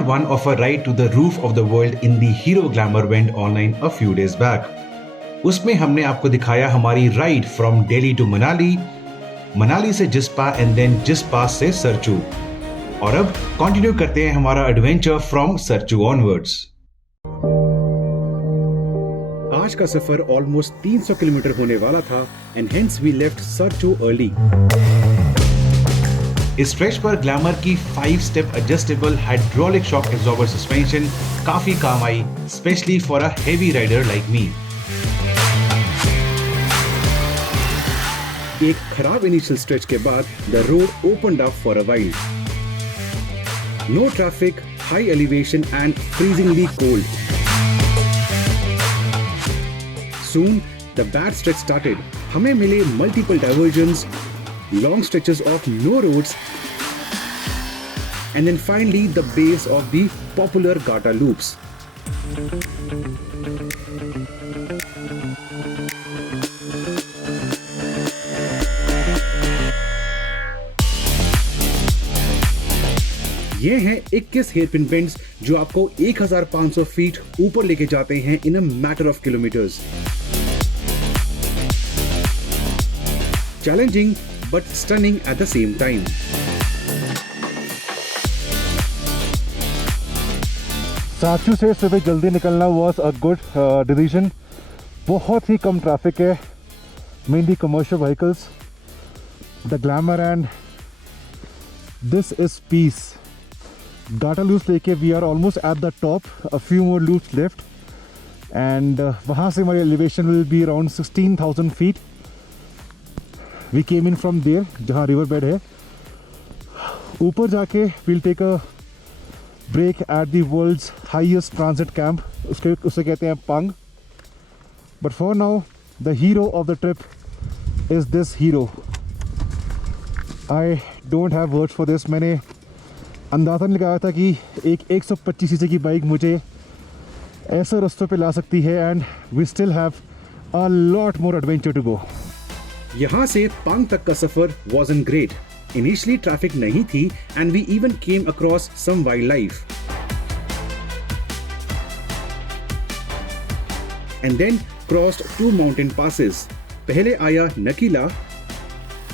part 1 of a ride to the roof of the world in the Hero Glamour went online a few days back. उसमें हमने आपको दिखाया हमारी ride from Delhi to Manali, Manali से Jispa and then Jispa से सरचू, और अब कंटिन्यू करते हैं हमारा एडवेंचर फ्रॉम सरचू ऑनवर्ड्स। आज का सफर ऑलमोस्ट 300 किलोमीटर होने वाला था and hence we left Sarchu early. इस स्ट्रेच पर ग्लैमर की 5 step adjustable hydraulic shock absorber suspension काफी काम आई, specially for a heavy rider like me. एक खराब इनिशियल स्ट्रेच के बाद the road opened up for a while. No traffic, high elevation and freezingly cold. Soon the bad stretch started. हमें मिले multiple diversions, long stretches of no roads, and then finally the base of the popular Gata loops. ये हैं 21 hairpin bends जो आपको 1500 feet ऊपर लेके जाते हैं in a matter of kilometres. Challenging but stunning at the same time. Sarchu से सुबह जल्दी निकलना was a good decision. बहुत ही कम ट्रैफिक है, mainly commercial vehicles. The Glamour and this is peace. Gata loops लेके we are almost at the top. A few more loops left, and वहाँ से हमारी elevation will be around 16,000 feet. We came in from there, जहाँ river bed है। ऊपर जाके we'll take a break at the world's highest transit camp, उसे कहते हैं पंग। But for now, the hero of the trip is this hero. I don't have words for this. मैंने अंदाज़ा नहीं लगाया था कि एक 125 सीसी की बाइक मुझे ऐसे रास्तों पे ला सकती है, and we still have a lot more adventure to go. यहाँ से पंग तक का सफर wasn't great. Initially ट्रैफिक नहीं थी and we even came across some wildlife. And then crossed 2 mountain passes. पहले आया नकीला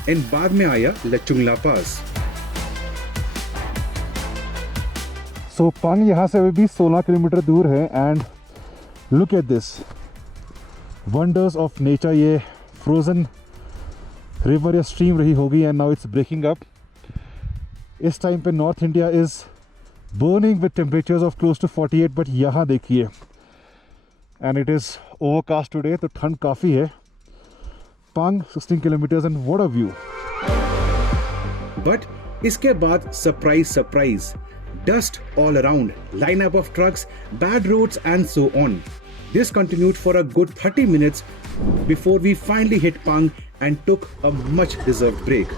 and बाद में आया लचुंगला पास। So पंग यहाँ से अभी भी 16 किलोमीटर दूर है, and look at this wonders of nature. ये frozen रिवर या स्ट्रीम रही होगी and now it's breaking up. इस टाइम पे north India is burning with temperatures of close to 48, but यहाँ देखिए and it is overcast today, तो ठंड काफ़ी है। Pang 16 kilometres and what a view. But इसके बाद surprise surprise, dust all around, lineup of trucks, bad roads and so on. This continued for a good 30 minutes before we finally hit Pang and took a much deserved break.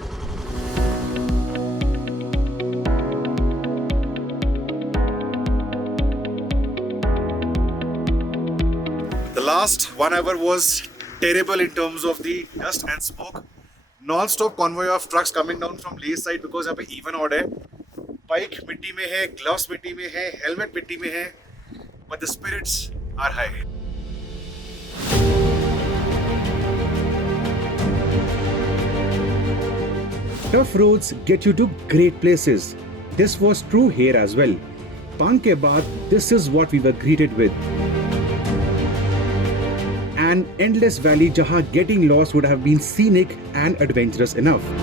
The last 1 hour was terrible in terms of the dust and smoke. Non-stop convoy of trucks coming down from Leh side because यहाँ पे even odd है। Bike मिट्टी में है, gloves मिट्टी में है, helmet मिट्टी में है, but the spirits are high. Tough roads get you to great places. This was true here as well. Pang के बाद, this is what we were greeted with. An endless valley जहाँ getting lost would have been scenic and adventurous enough.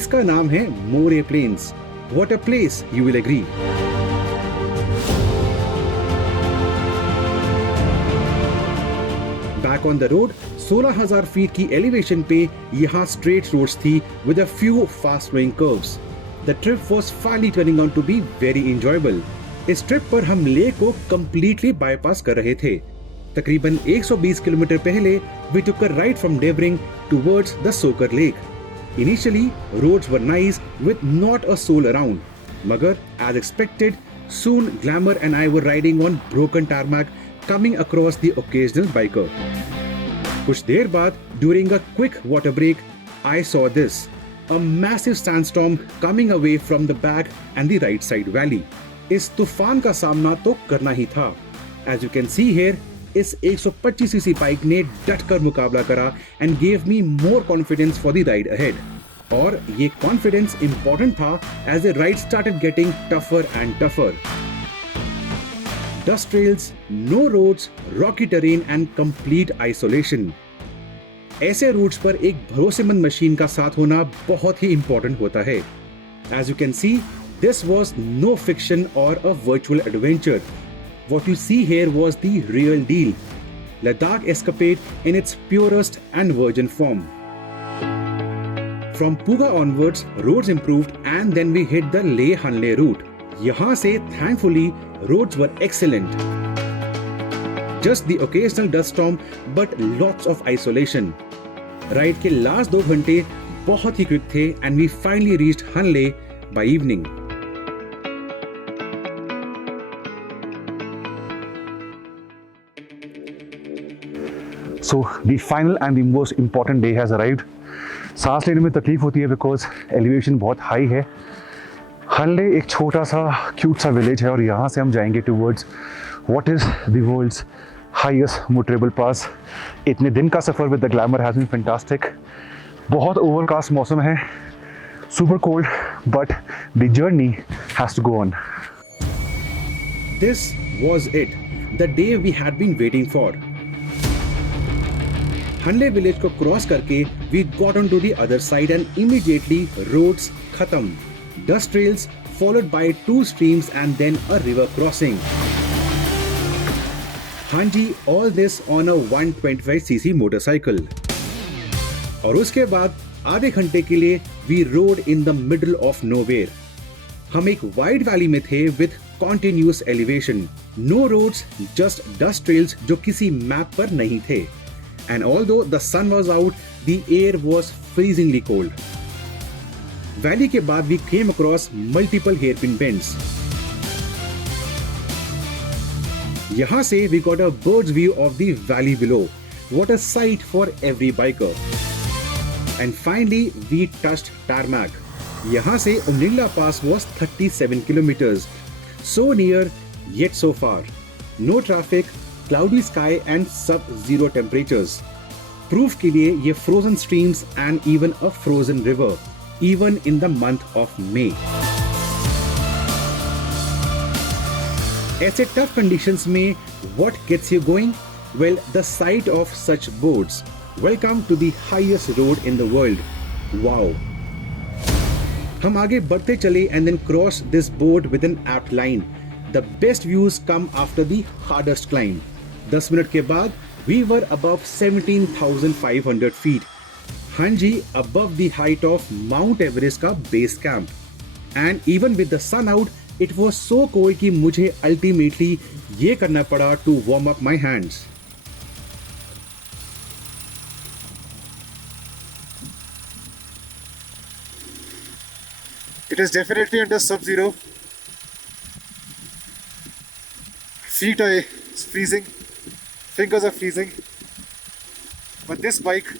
इसका नाम है मोरे Plains. What a place, you will agree. Back on the road, 16,000 feet की elevation पे यहाँ straight roads थी with a few fast flowing curves. The trip was finally turning out to be very enjoyable. इस trip पर हम lake को completely bypass कर रहे थे। तकरीबन 120 किलोमीटर पहले we took a right from Devering towards the Tso Kar Lake. Initially, roads were nice with not a soul around. मगर as expected, soon Glamour and I were riding on broken tarmac, coming across the occasional biker. कुछ देर बाद, during a quick water break, I saw this. a massive sandstorm coming away from the back and the right side valley. इस तूफान का सामना तो करना ही था. As you can see here, इस 125cc बाइक ने डटकर मुकाबला करा and gave me more confidence for the ride ahead. और ये कॉन्फिडेंस इंपॉर्टेंट था as the ride started getting tougher and tougher. Dust trails, no roads, rocky terrain and complete isolation. ऐसे roots पर एक भरोसेमंद मशीन का साथ होना बहुत ही इंपॉर्टेंट होता है. As you can see, this was no fiction or a virtual adventure. What you see here was the real deal. Ladakh escapade in its purest and virgin form. From Puga onwards, roads improved and then we hit the Leh-Hanle route. यहाँ से thankfully roads were excellent. Just the occasional dust storm, but lots of isolation. Ride के last 2 घंटे बहुत ही quick थे and we finally reached Hanle by evening. So the final and the most important day has arrived. सांस लेने में तकलीफ होती है बिकॉज एलिवेशन बहुत हाई है. हनले एक छोटा सा क्यूट सा विलेज है और यहाँ से हम जाएंगे towards what is the world's highest motorable pass. इतने दिन का सफ़र with the Glamour has been fantastic. बहुत ओवरकास्ट मौसम है, super cold, but the journey has to go on. This was it, the day we had been waiting for. Hanle village को cross करके we got on to the other side and immediately roads खत्म. Dust trails followed by 2 streams and then a river crossing. हाँ जी, all this on a 125cc motorcycle. और उसके बाद आधे घंटे के लिए we rode in the middle of nowhere. हम एक वाइड वैली में थे with continuous elevation. No roads, just dust trails जो किसी मैप पर नहीं थे. And although the sun was out, the air was freezingly cold. Valley के बाद we came across multiple hairpin bends. यहाँ से we got a bird's view of the valley below. What a sight for every biker. And finally we touched tarmac. यहाँ से Umling pass was 37 kilometers. So near yet so far. No traffic, cloudy sky and sub-zero temperatures. Proof के लिए ये frozen streams and even a frozen river, even in the month of May. ऐसे tough conditions में what gets you going? Well, the sight of such boards. Welcome to the highest road in the world. Wow. हम आगे बढ़ते चले and then cross this board with an apt line. The best views come after the hardest climb. 10 minute के बाद we were above 17,500 feet. हाँ जी, above the height of Mount Everest का base camp. And even with the sun out, it was so cold कि मुझे ultimately ये करना पड़ा to warm up my hands. It is definitely under sub-zero. Feet are freezing, fingers are freezing, but this bike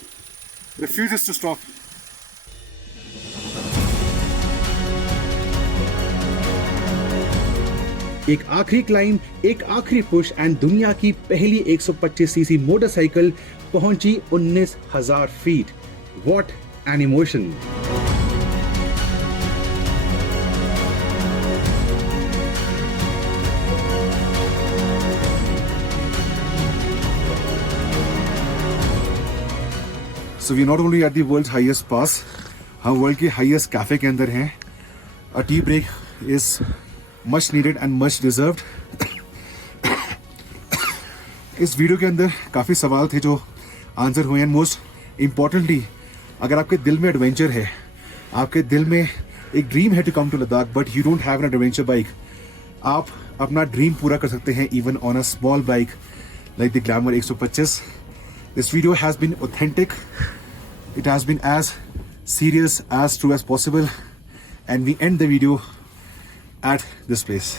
refuses to stop. एक आखिरी climb, एक आखिरी push and दुनिया की पहली 125cc मोटरसाइकिल पहुंची 19,000 feet. What an emotion. So we are not only at the world's highest pass, हम world के हाईएस्ट कैफे के अंदर हैं. A tea break is much needed and much deserved. इस वीडियो के अंदर काफ़ी सवाल थे जो आंसर हुए. एंड मोस्ट इम्पॉर्टेंटली, अगर आपके दिल में एडवेंचर है, आपके दिल में एक ड्रीम है to come to Ladakh but you don't have an adventure bike, आप अपना ड्रीम पूरा कर सकते हैं even on a small bike like the Glamour 125. This video has been authentic. It has been as serious, as true as possible. And we end the video at this place.